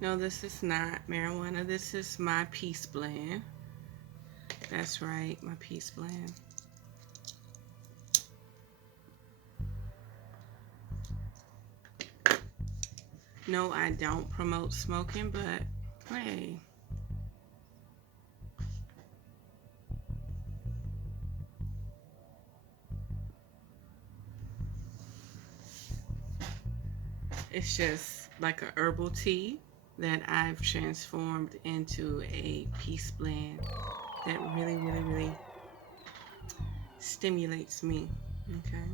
No, this is not marijuana. This is my peace blend. That's right, my peace blend. No, I don't promote smoking, but hey. It's just like a herbal tea that I've transformed into a peace blend that really, really, really stimulates me. Okay.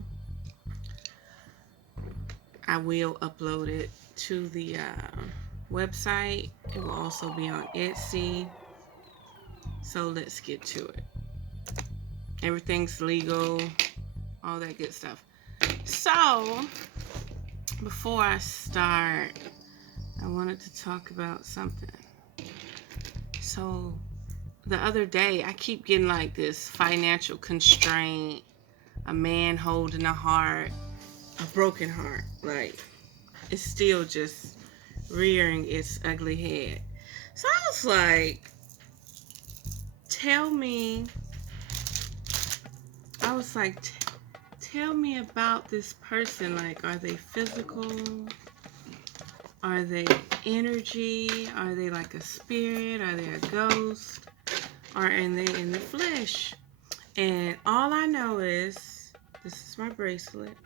I will upload it to the website. It will also be on Etsy. So let's get to it. Everything's legal, all that good stuff. So before I start, I wanted to talk about something. So the other day, I keep getting like this financial constraint, a man holding a heart, a broken heart. Like, it's still just rearing its ugly head. So I was like, tell me, tell me about this person. Like, are they physical? Are they energy? Are they like a spirit? Are they a ghost? Or are they in the flesh? And all I know is, this is my bracelet.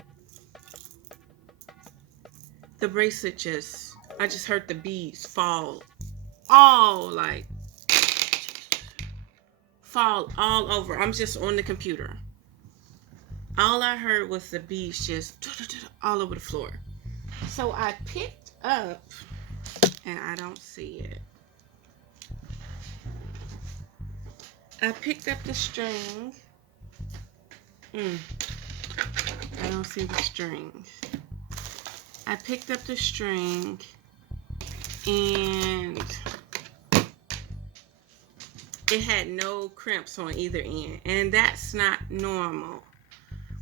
The bracelet I just heard the beads fall all over. I'm just on the computer. All I heard was the beads just all over the floor. So I picked up, and I don't see it. I picked up the string. I don't see the string. I picked up the string, and it had no crimps on either end. And that's not normal.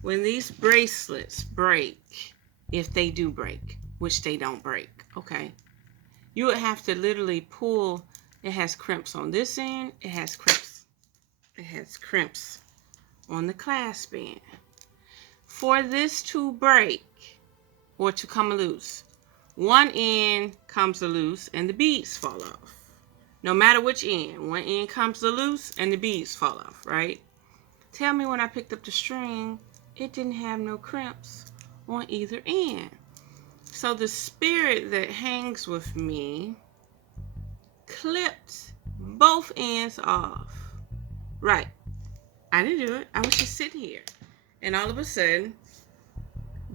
When these bracelets break, if they do break, which they don't break, okay, you would have to literally pull. It has crimps on this end. It has crimps. It has crimps on the clasp band. For this to break or to come loose, one end comes loose and the beads fall off. No matter which end, one end comes loose and the beads fall off, right? Tell me, when I picked up the string, it didn't have no crimps on either end. So the spirit that hangs with me clipped both ends off. Right. I didn't do it. I was just sitting here. And all of a sudden,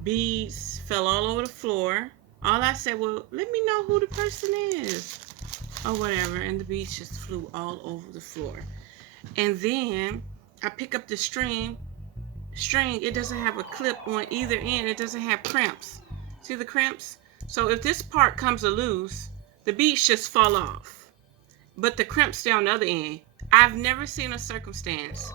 beads fell all over the floor. All I said, well, let me know who the person is, or whatever. And the beads just flew all over the floor. And then I pick up the string. It doesn't have a clip on either end. It doesn't have crimps. See the crimps? So if this part comes loose, the beads just fall off. But the crimps stay on the other end. I've never seen a circumstance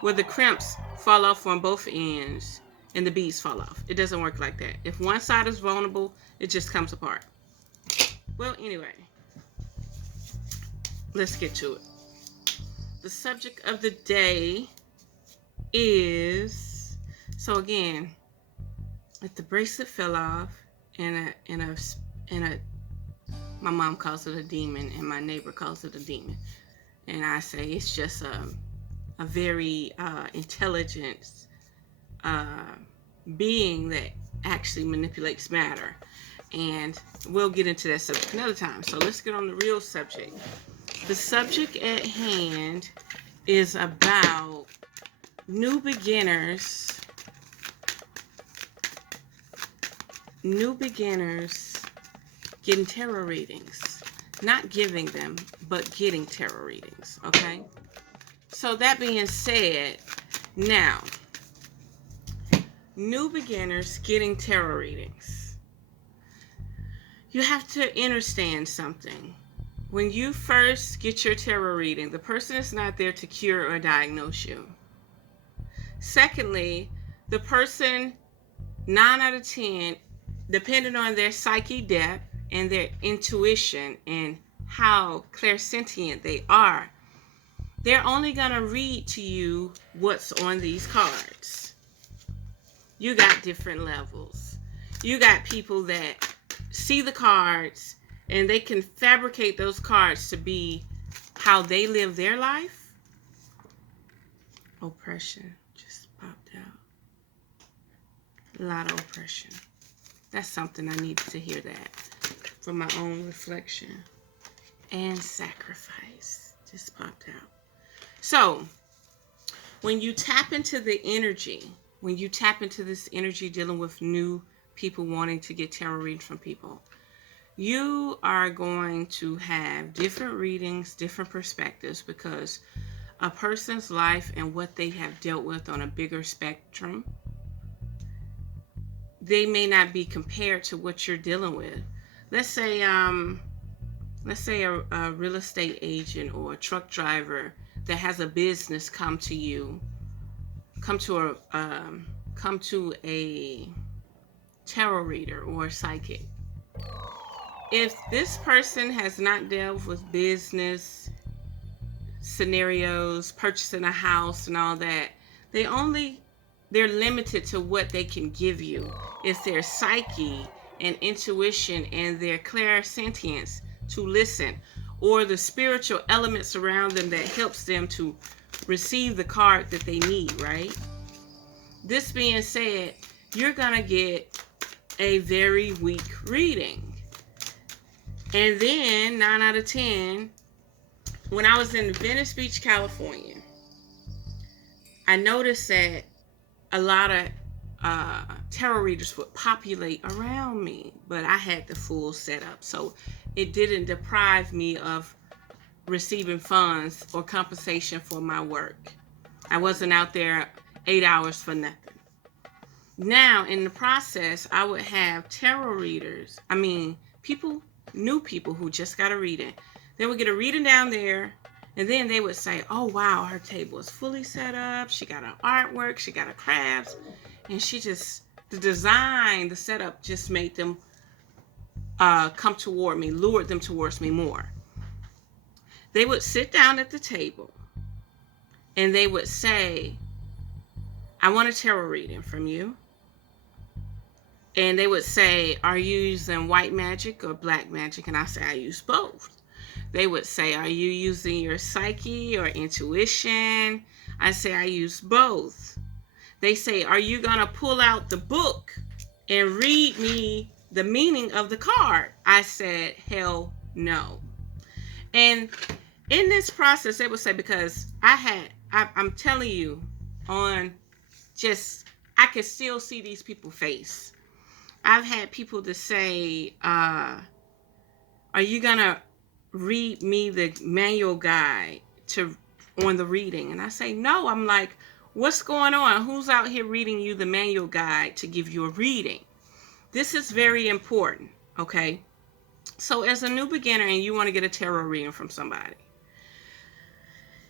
where the crimps fall off on both ends and the beads fall off. It doesn't work like that. If one side is vulnerable, it just comes apart. Well, anyway, let's get to it. The subject of the day is, so again, if the bracelet fell off and my mom calls it a demon and my neighbor calls it a demon, and I say it's just a very intelligent being that actually manipulates matter. And we'll get into that subject another time. So let's get on the real subject. The subject at hand is about new beginners getting tarot readings. Not giving them, but getting tarot readings, okay? So that being said, now, new beginners getting tarot readings. You have to understand something. When you first get your tarot reading, the person is not there to cure or diagnose you. Secondly, the person, 9 out of 10, depending on their psyche depth, and their intuition and how clairsentient they are, they're only going to read to you what's on these cards. You got different levels. You got people that see the cards and they can fabricate those cards to be how they live their life. Oppression just popped out. A lot of oppression. That's something I needed to hear that for my own reflection. And sacrifice just popped out. So, when you tap into the energy, when you tap into this energy dealing with new people wanting to get tarot readings from people, you are going to have different readings, different perspectives, because a person's life and what they have dealt with on a bigger spectrum, they may not be compared to what you're dealing with. Let's say a real estate agent or a truck driver that has a business come to a tarot reader or a psychic. If this person has not dealt with business scenarios, purchasing a house and all that, they're limited to what they can give you. It's their psyche and intuition and their clairsentience to listen, or the spiritual elements around them that helps them to receive the card that they need, right? This being said, you're gonna get a very weak reading. And then 9 out of 10, when I was in Venice Beach, California, I noticed that a lot of tarot readers would populate around me, but I had the full setup, so it didn't deprive me of receiving funds or compensation for my work. I wasn't out there 8 hours for nothing. Now, in the process, I would have tarot readers, new people who just got a reading. They would get a reading down there, and then they would say, oh wow, her table is fully set up, she got an artwork, she got her crafts, and the design, the setup just made them come toward me, lured them towards me more. They would sit down at the table, and they would say, I want a tarot reading from you. And they would say, are you using white magic or black magic? And I say, I use both. They would say, are you using your psyche or intuition? I say, I use both. They say, are you going to pull out the book and read me the meaning of the card? I said, hell no. And in this process, they would say, because I'm telling you, I could still see these people's face. I've had people to say, are you going to read me the manual guide on the reading? And I say, no. I'm like, what's going on? Who's out here reading you the manual guide to give you a reading? This is very important, okay? So as a new beginner and you want to get a tarot reading from somebody,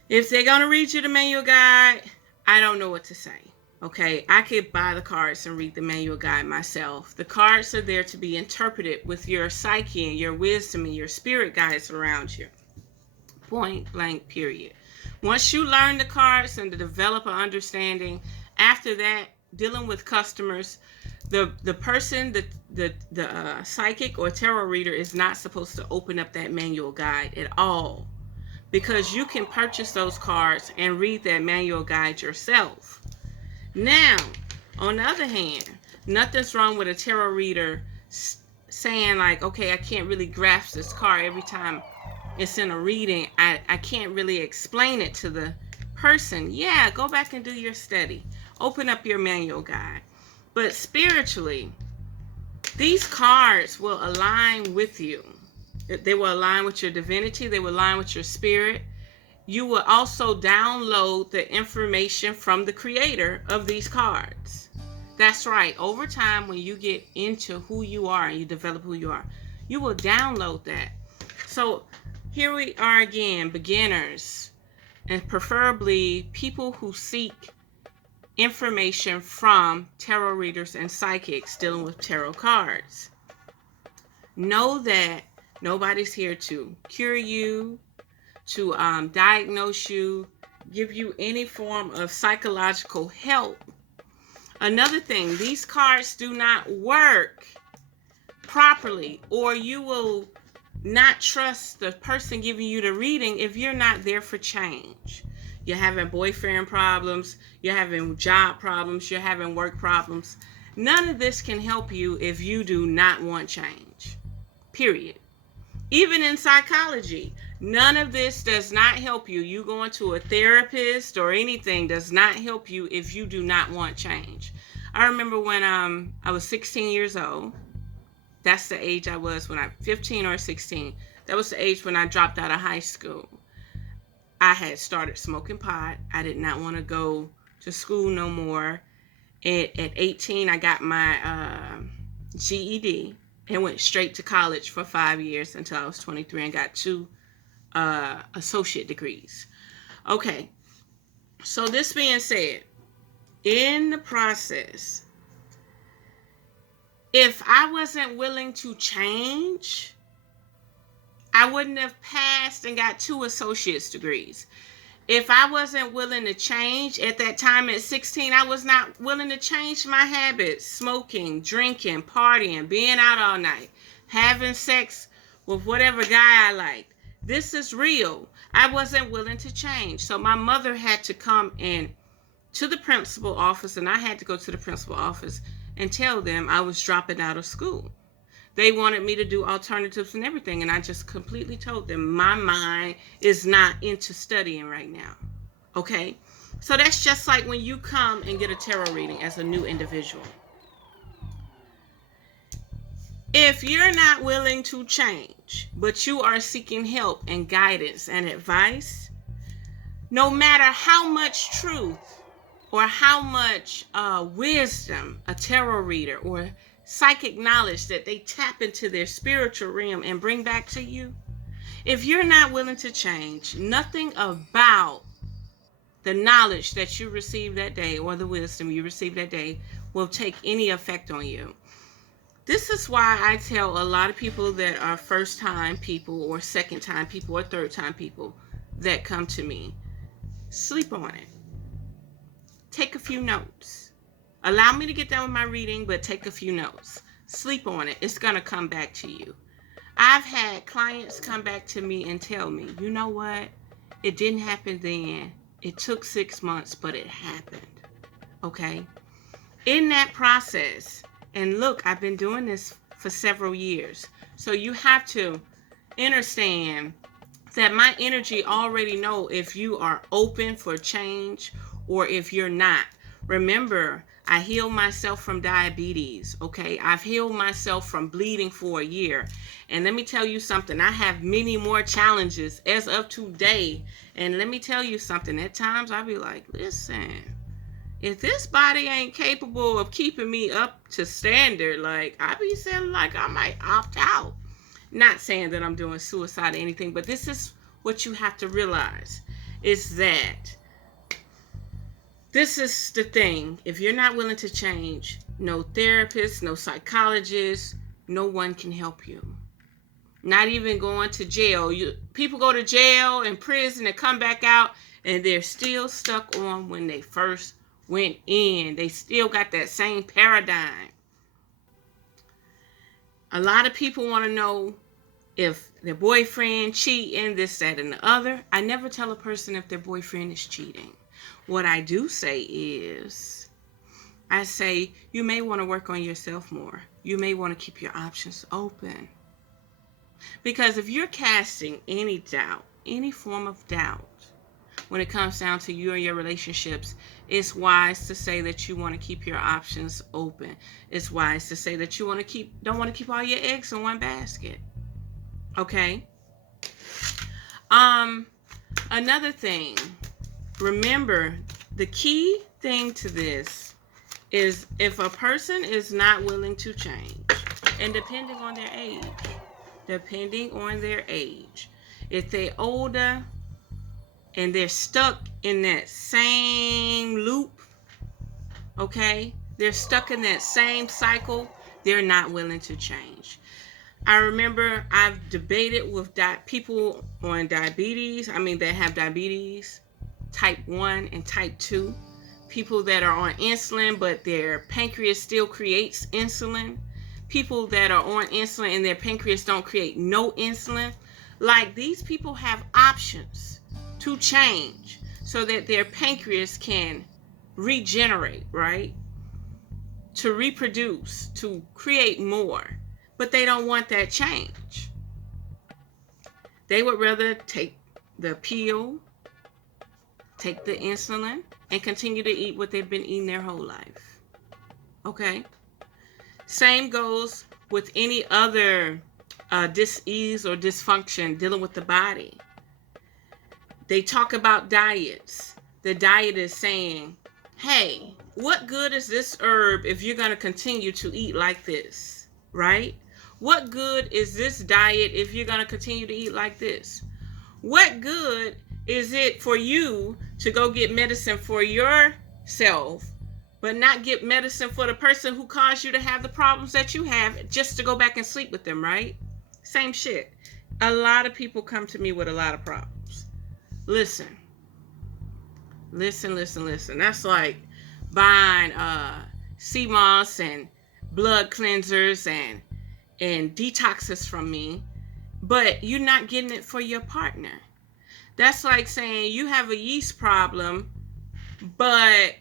if they're going to read you the manual guide, I don't know what to say. Okay, I could buy the cards and read the manual guide myself. The cards are there to be interpreted with your psyche and your wisdom and your spirit guides around you. Point blank, period. Once you learn the cards and to develop an understanding, after that, dealing with customers, the person, the psychic or tarot reader is not supposed to open up that manual guide at all, because you can purchase those cards and read that manual guide yourself. Now, on the other hand, nothing's wrong with a tarot reader saying like, okay, I can't really grasp this card every time it's in a reading. I can't really explain it to the person. Yeah, go back and do your study. Open up your manual guide. But spiritually, these cards will align with you. They will align with your divinity. They will align with your spirit. You will also download the information from the creator of these cards. That's right. Over time, when you get into who you are and you develop who you are, you will download that. So here we are again, beginners, and preferably people who seek information from tarot readers and psychics dealing with tarot cards. Know that nobody's here to cure you, to diagnose you, give you any form of psychological help. Another thing, these cards do not work properly, or you will not trust the person giving you the reading if you're not there for change. You're having boyfriend problems, you're having job problems, you're having work problems. None of this can help you if you do not want change. Period. Even in psychology, none of this does not help you. You going to a therapist or anything does not help you if you do not want change. I remember when I was 16 years old. That's the age I was when I 15 or 16. That was the age when I dropped out of high school. I had started smoking pot. I did not want to go to school no more. And at 18, I got my GED and went straight to college for 5 years until I was 23 and got 2 associate degrees. Okay, so this being said, in the process, if I wasn't willing to change, I wouldn't have passed and got 2 associate's degrees. If I wasn't willing to change at that time at 16, I was not willing to change my habits. Smoking, drinking, partying, being out all night, having sex with whatever guy I liked. This is real. I wasn't willing to change. So my mother had to come in to the principal office, and I had to go to the principal office and tell them I was dropping out of school. They wanted me to do alternatives and everything, and I just completely told them my mind is not into studying right now. Okay? So that's just like when you come and get a tarot reading as a new individual. If you're not willing to change, but you are seeking help and guidance and advice, no matter how much truth or how much wisdom a tarot reader or psychic knowledge that they tap into their spiritual realm and bring back to you, if you're not willing to change, nothing about the knowledge that you received that day or the wisdom you received that day will take any effect on you. This is why I tell a lot of people that are first time people or second time people or third time people that come to me, sleep on it. Take a few notes. Allow me to get done with my reading, but take a few notes. Sleep on it. It's going to come back to you. I've had clients come back to me and tell me, you know what? It didn't happen then. It took 6 months, but it happened. Okay? In that process, and look, I've been doing this for several years. So you have to understand that my energy already know if you are open for change or if you're not. Remember, I healed myself from diabetes, okay? I've healed myself from bleeding for a year. And let me tell you something, I have many more challenges as of today. And let me tell you something, at times I'll be like, listen, if this body ain't capable of keeping me up to standard, like, I be saying like I might opt out. Not saying that I'm doing suicide or anything, but this is what you have to realize, is that this is the thing. If you're not willing to change, no therapist, no psychologist, no one can help you. Not even going to jail. People go to jail and prison and come back out and they're still stuck on when they first went in. They still got that same paradigm. A lot of people want to know if their boyfriend cheating, this, that, and the other. I never tell a person if their boyfriend is cheating. What I do say is, I say, you may want to work on yourself more. You may want to keep your options open. Because if you're casting any doubt, any form of doubt, when it comes down to you and your relationships, it's wise to say that you want to keep your options open. It's wise to say that you don't want to keep all your eggs in one basket. Okay? Another thing, remember, the key thing to this is if a person is not willing to change, and depending on their age, if they're older and they're stuck in that same loop, okay, they're stuck in that same cycle, they're not willing to change. I remember I've debated with people on diabetes. I mean, that have diabetes, type 1 and type 2. People that are on insulin, but their pancreas still creates insulin. People that are on insulin and their pancreas don't create no insulin. Like, these people have options to change so that their pancreas can regenerate, right? To reproduce, to create more. But they don't want that change. They would rather take the pill, take the insulin, and continue to eat what they've been eating their whole life. Okay? Same goes with any other dis-ease or dysfunction dealing with the body. They talk about diets. The diet is saying, hey, what good is this herb if you're going to continue to eat like this, right? What good is this diet if you're going to continue to eat like this? What good is it for you to go get medicine for yourself, but not get medicine for the person who caused you to have the problems that you have, just to go back and sleep with them, right? Same shit. A lot of people come to me with a lot of problems. Listen. That's like buying sea moss and blood cleansers and detoxes from me, but you're not getting it for your partner. That's like saying you have a yeast problem, but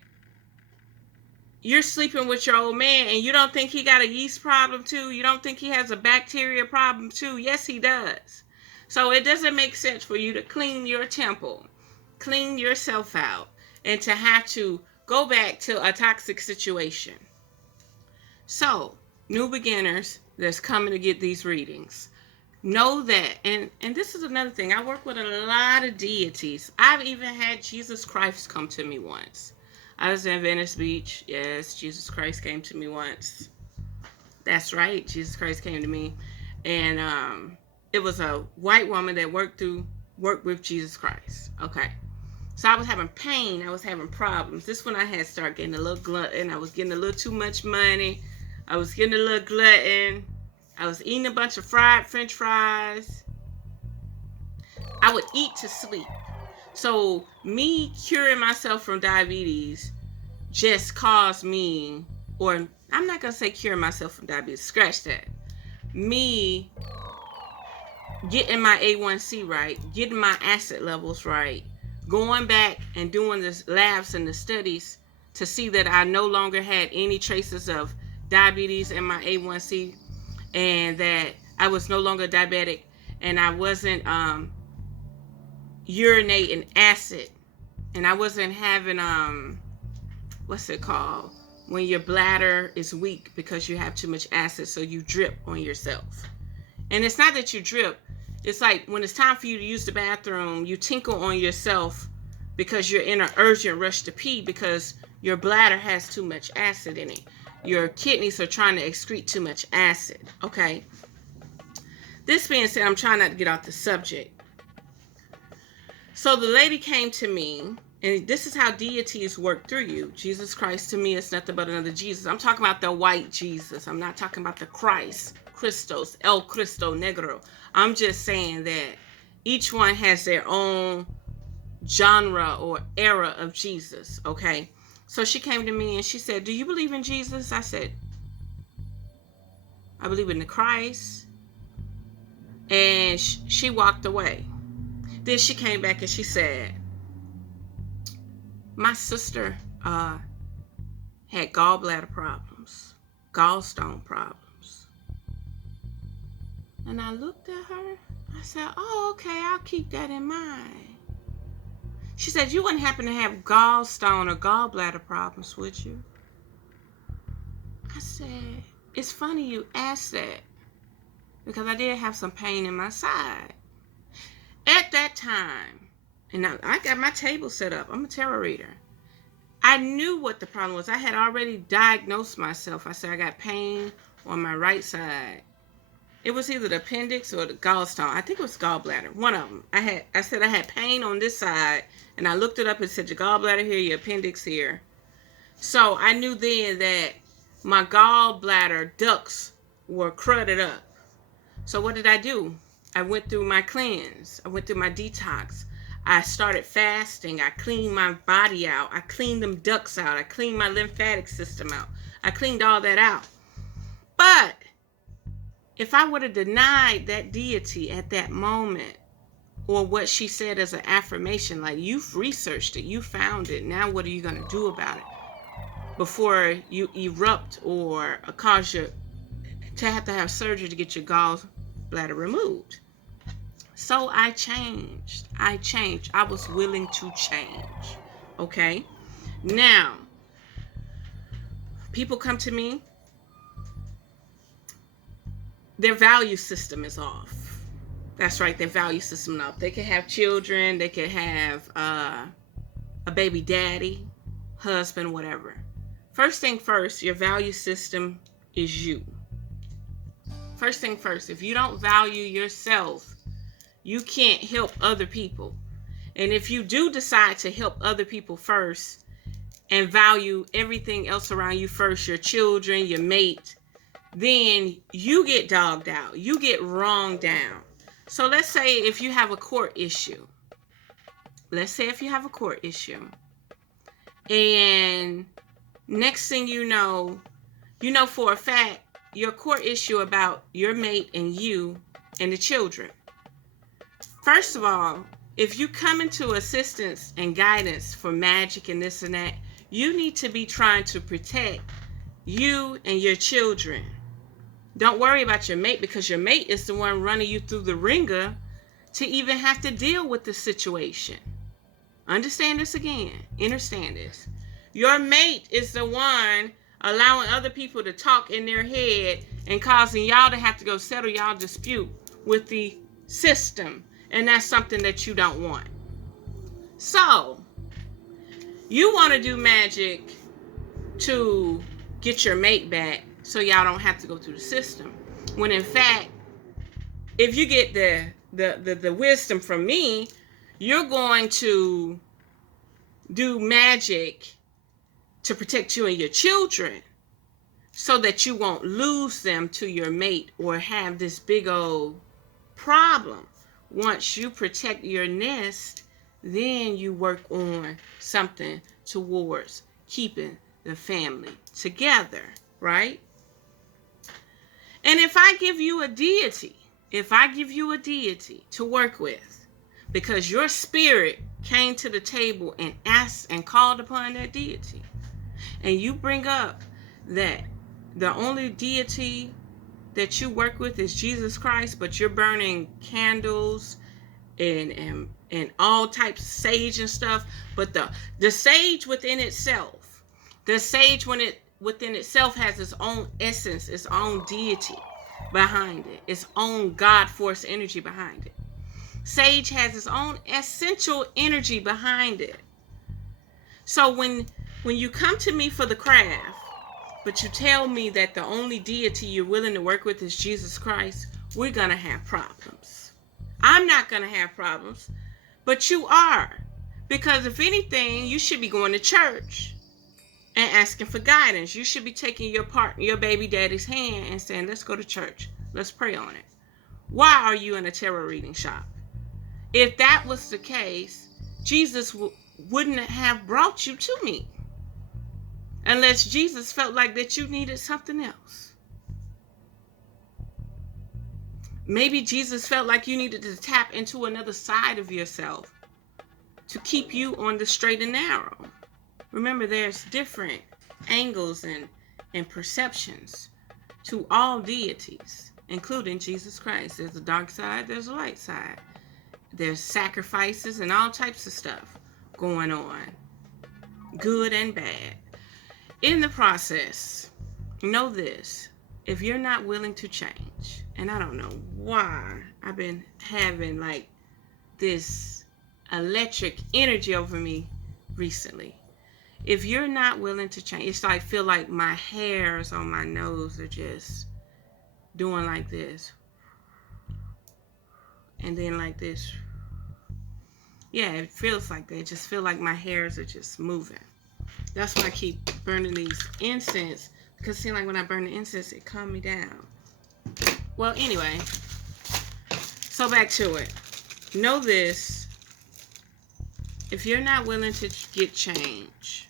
you're sleeping with your old man and you don't think he got a yeast problem too? You don't think he has a bacteria problem too? Yes, he does. So it doesn't make sense for you to clean your temple, clean yourself out, and to have to go back to a toxic situation. So, new beginners that's coming to get these readings, know that, and this is another thing, I work with a lot of deities. I've even had Jesus Christ come to me once. I was in Venice Beach. Yes, Jesus Christ came to me once. That's right, Jesus Christ came to me. And it was a white woman that worked with Jesus Christ. Okay. So I was having pain. I was having problems. This one I had started getting a little glutton. I was getting a little too much money. I was getting a little glutton. I was eating a bunch of fried French fries. I would eat to sleep. So me curing myself from diabetes just caused me, or I'm not going to say cure myself from diabetes. Scratch that. Me getting my A1C right, getting my acid levels right, going back and doing the labs and the studies to see that I no longer had any traces of diabetes in my A1C, and that I was no longer diabetic, and I wasn't urinating acid, and I wasn't having what's it called, when your bladder is weak because you have too much acid, so you drip on yourself. And it's not that you drip, it's like when it's time for you to use the bathroom, you tinkle on yourself because you're in an urgent rush to pee because your bladder has too much acid in it. Your kidneys are trying to excrete too much acid. Okay. This being said, I'm trying not to get off the subject. So the lady came to me, and this is how deities work through you. Jesus Christ to me is nothing but another Jesus. I'm talking about the white Jesus. I'm not talking about the Christ, Christos, El Cristo Negro. I'm just saying that each one has their own genre or era of Jesus, okay? So she came to me and she said, do you believe in Jesus? I said, I believe in the Christ. And she walked away. Then she came back and she said, my sister had gallbladder problems, gallstone problems. And I looked at her. I said, oh, okay, I'll keep that in mind. She said, you wouldn't happen to have gallstone or gallbladder problems, would you? I said, it's funny you asked that, because I did have some pain in my side. At that time, and I got my table set up. I'm a tarot reader. I knew what the problem was. I had already diagnosed myself. I said I got pain on my right side. It was either the appendix or the gallstone. I think it was gallbladder. One of them. I said I had pain on this side, and I looked it up and said your gallbladder here, your appendix here. So I knew then that my gallbladder ducts were crudted up. So what did I do? I went through my cleanse. I went through my detox. I started fasting. I cleaned my body out. I cleaned them ducts out. I cleaned my lymphatic system out. I cleaned all that out. But if I would have denied that deity at that moment, or what she said as an affirmation, like, you've researched it, you found it, now what are you going to do about it? Before you erupt or cause you to have surgery to get your gallbladder removed. So I changed. I was willing to change. Okay? Now, people come to me, their value system is off. That's right, their value system is off. They can have children, they can have a baby daddy, husband, whatever. First thing first, your value system is you. First thing first, if you don't value yourself, you can't help other people. And if you do decide to help other people first and value everything else around you first, your children, your mate, then you get dogged out. You get wronged down. So let's say if you have a court issue. And next thing you know for a fact, your court issue about your mate and you and the children. First of all, if you come into assistance and guidance for magic and this and that, you need to be trying to protect you and your children. Don't worry about your mate, because your mate is the one running you through the ringer to even have to deal with the situation. Understand this again. Understand this. Your mate is the one allowing other people to talk in their head and causing y'all to have to go settle y'all dispute with the system. And that's something that you don't want. So, you want to do magic to get your mate back so y'all don't have to go through the system. When in fact, if you get the wisdom from me, you're going to do magic to protect you and your children so that you won't lose them to your mate or have this big old problem. Once you protect your nest, then you work on something towards keeping the family together, right? And if I give you a deity to work with, because your spirit came to the table and asked and called upon that deity, and you bring up that the only deity that you work with is Jesus Christ, but you're burning candles and all types of sage and stuff, but the sage within itself has its own essence, its own deity behind it, its own God force energy behind it. Sage has its own essential energy behind it. So when you come to me for the craft, but you tell me that the only deity you're willing to work with is Jesus Christ, we're going to have problems. I'm not going to have problems, but you are. Because if anything, you should be going to church and asking for guidance. You should be taking your baby daddy's hand and saying, let's go to church. Let's pray on it. Why are you in a tarot reading shop? If that was the case, Jesus wouldn't have brought you to me. Unless Jesus felt like that you needed something else. Maybe Jesus felt like you needed to tap into another side of yourself to keep you on the straight and narrow. Remember, there's different angles and perceptions to all deities, including Jesus Christ. There's a dark side, there's a light side. There's sacrifices and all types of stuff going on, good and bad. In the process, know this: if you're not willing to change, and I don't know why I've been having like this electric energy over me recently. If you're not willing to change, it's like, feel like my hairs on my nose are just doing like this. And then like this. Yeah, it feels like that. It just feel like my hairs are just moving. That's why I keep burning these incense. Because it seems like when I burn the incense, it calms me down. Well, anyway, So back to it. Know this. If you're not willing to get change,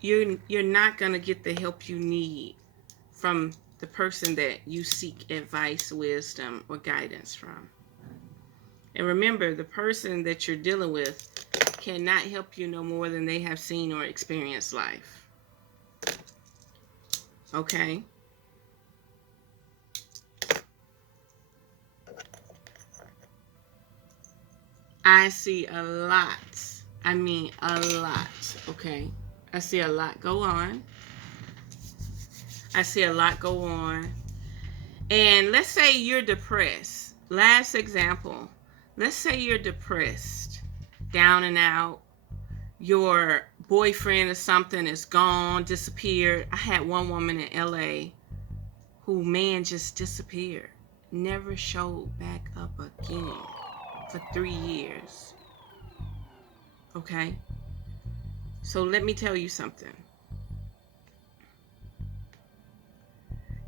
you're not going to get the help you need from the person that you seek advice, wisdom, or guidance from. And remember, the person that you're dealing with cannot help you no more than they have seen or experienced life. Okay? I see a lot. I mean, a lot. Okay? I see a lot go on. I see a lot go on. And let's say you're depressed. Last example. Let's say you're depressed, down and out. Your boyfriend or something is gone, disappeared. I had one woman in LA who, man, just disappeared. Never showed back up again for 3 years. Okay? So let me tell you something.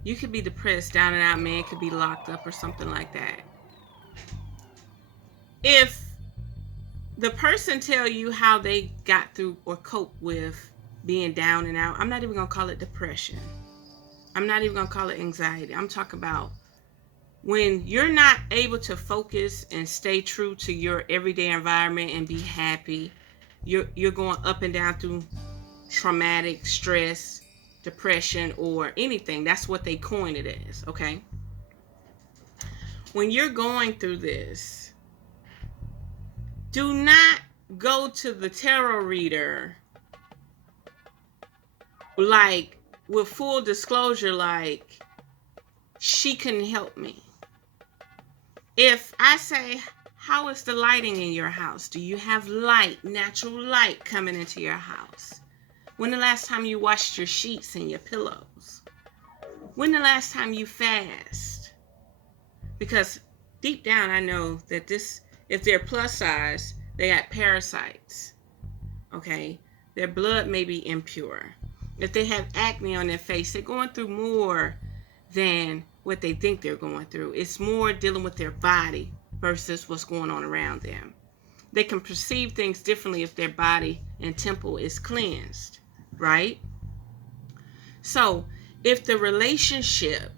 You could be depressed, down and out, man, could be locked up or something like that. If the person tell you how they got through or cope with being down and out, I'm not even going to call it depression. I'm not even going to call it anxiety. I'm talking about when you're not able to focus and stay true to your everyday environment and be happy, you're going up and down through traumatic stress, depression, or anything. That's what they coin it as, okay? When you're going through this, do not go to the tarot reader like with full disclosure, like she couldn't help me. If I say, how is the lighting in your house? Do you have light, natural light coming into your house? When the last time you washed your sheets and your pillows? When the last time you fast? Because deep down I know that this, if they're plus size, they got parasites. Okay? Their blood may be impure. If they have acne on their face, they're going through more than what they think they're going through. It's more dealing with their body versus what's going on around them. They can perceive things differently if their body and temple is cleansed, right? So if the relationship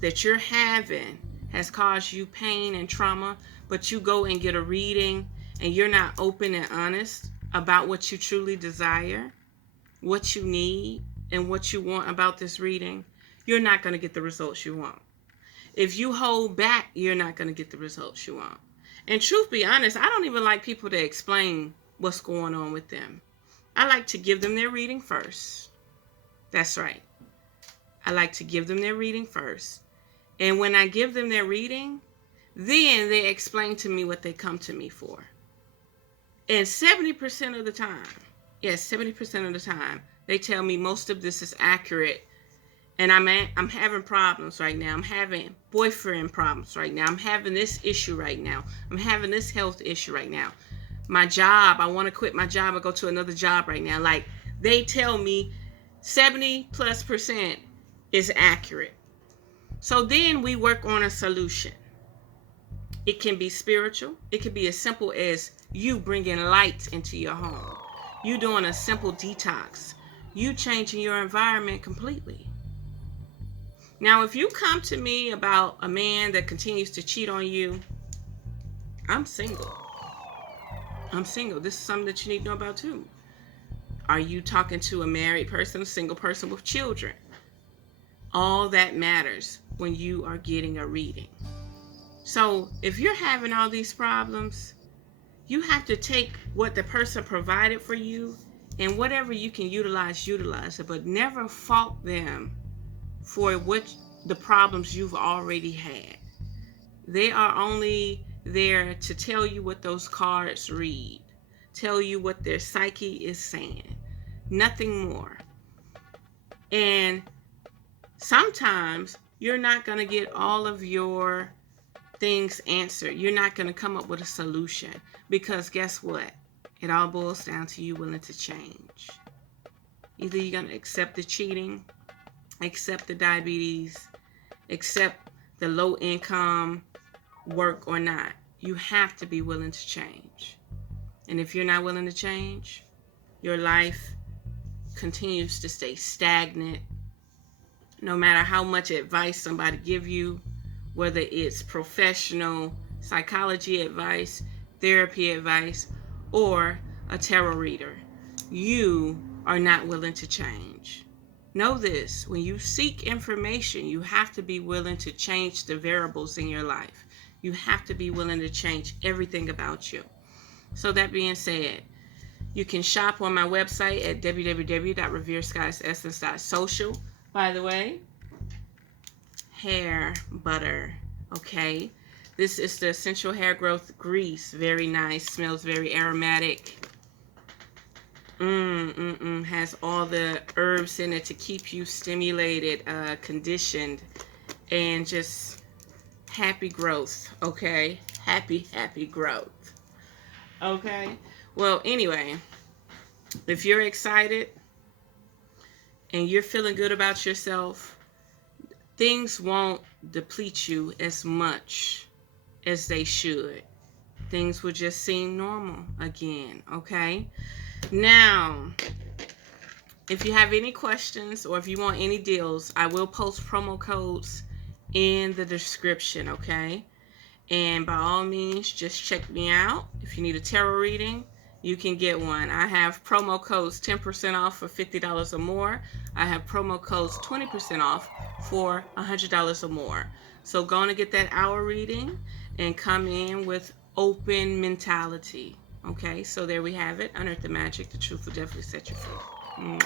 that you're having has caused you pain and trauma, but you go and get a reading and you're not open and honest about what you truly desire, what you need, and what you want about this reading, you're not going to get the results you want. If you hold back, you're not going to get the results you want. And truth be honest, I don't even like people to explain what's going on with them. I like to give them their reading first. That's right. I like to give them their reading first. And when I give them their reading, then they explain to me what they come to me for. And 70% of the time, yes, 70% of the time, they tell me most of this is accurate. And I'm having problems right now. I'm having boyfriend problems right now. I'm having this issue right now. I'm having this health issue right now. My job, I want to quit my job and go to another job right now. Like, they tell me 70+% is accurate. So then we work on a solution. It can be spiritual. It can be as simple as you bringing light into your home. You doing a simple detox. You changing your environment completely. Now, if you come to me about a man that continues to cheat on you, I'm single. I'm single. This is something that you need to know about too. Are you talking to a married person, a single person with children? All that matters when you are getting a reading. So if you're having all these problems, you have to take what the person provided for you, and whatever you can utilize it, but never fault them for what the problems you've already had. They are only there to tell you what those cards read, tell you what their psyche is saying, nothing more. And sometimes you're not going to get all of your things answered. You're not going to come up with a solution, because guess what? It all boils down to you willing to change. Either you're going to accept the cheating, accept the diabetes, accept the low income, work or not. You have to be willing to change. And if you're not willing to change, your life continues to stay stagnant. No matter how much advice somebody give you, whether it's professional psychology advice, therapy advice, or a tarot reader, you are not willing to change. Know this: when you seek information, you have to be willing to change the variables in your life. You have to be willing to change everything about you. So that being said, you can shop on my website at www.revereskiesessence.social. By the way, hair butter, okay? This is the essential hair growth grease. Very nice. Smells very aromatic. Has all the herbs in it to keep you stimulated, conditioned, and just happy growth, okay? Happy growth, okay? Well, anyway, if you're excited and you're feeling good about yourself, things won't deplete you as much as they should. Things will just seem normal again, okay? Now, if you have any questions or if you want any deals, I will post promo codes in the description, okay? And by all means, just check me out. If you need a tarot reading, you can get one. I have promo codes 10% off for $50 or more. I have promo codes 20% off for $100 or more. So go on and get that hour reading and come in with open mentality. Okay, so there we have it. Unearth the magic. The truth will definitely set you free.